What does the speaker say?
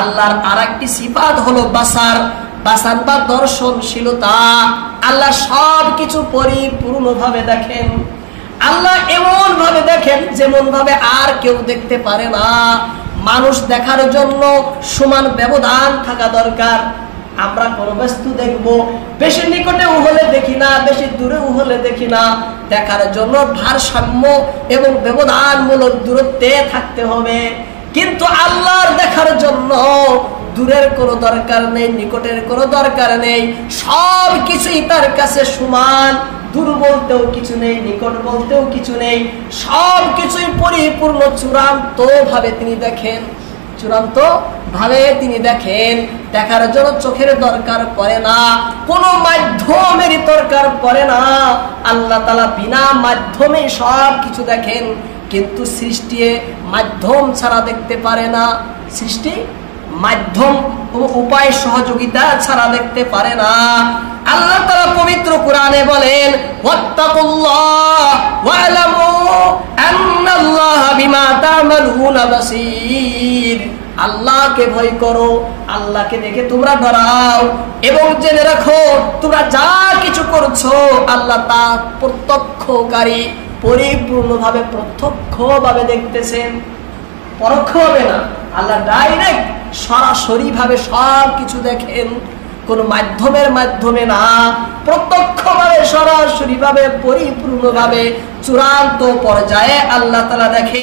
আল্লাহর আরেকটি সিফাত হলো বাসার, বাসান বা দর্শনশীলতা। আল্লাহ সবকিছু পরিপূর্ণভাবে দেখেন। আল্লাহ এমন ভাবে দেখেন যেমন ভাবে আর কেউ দেখতে পারে না। মানুষ দেখার জন্য সমান ব্যবধান থাকা দরকার। আমরা কোন বস্তু দেখবো, বেশি নিকটেও হলে দেখি না, বেশি দূরেও হলে দেখি না। দেখার জন্য ভারসাম্য এবং ব্যবধানমূলক দূরত্বে থাকতে হবে। কিন্তু আল্লাহর দেখার জন্য দূরের কোনো দরকার নেই, নিকটের কোনো দরকার নেই। সব কিছুই তার কাছে সমান। দূর বলতেও কিছু নেই, নিকট বলতেও কিছু নেই। সব কিছুই পরিপূর্ণ চূড়ান্ত ভাবে তিনি দেখেন, চূড়ান্ত ভাবে তিনি দেখেন। দেখার জন্য চোখের দরকার পড়ে না, কোনো মাধ্যমের দরকার পড়ে না। আল্লাহ তাআলা বিনা মাধ্যমে সব কিছু দেখেন। কিন্তু সৃষ্টি মাধ্যম ছাড়া দেখতে পারে না। সৃষ্টি মাধ্যম ও উপায় সহযোগিতা ছাড়া দেখতে পারে না। আল্লাহ তাআলা পবিত্র কোরআনে বলেন, ওয়াত্তাকুল্লাহ ওয়া'লামু আন্নাল্লাহা বিমা তা'মালুনা বাসীর। আল্লাহকে ভয় করো, আল্লাহকে দেখে তোমরা ডরাও এবং জেনে রাখো তোমরা যা কিছু করছো আল্লাহ তা প্রত্যক্ষকারী, পরিপূর্ণভাবে প্রত্যক্ষভাবে দেখতেছেন। পরোক্ষ হবে না, আল্লাহ ডাইরেক্ট সরাসরি ভাবে সব কিছু দেখেন, কোন মাধ্যমের মাধ্যমে না। প্রত্যক্ষভাবে সরাসরি ভাবে পরিপূর্ণভাবে চূড়ান্ত পর্যায়ে আল্লাহ তাআলা দেখেন।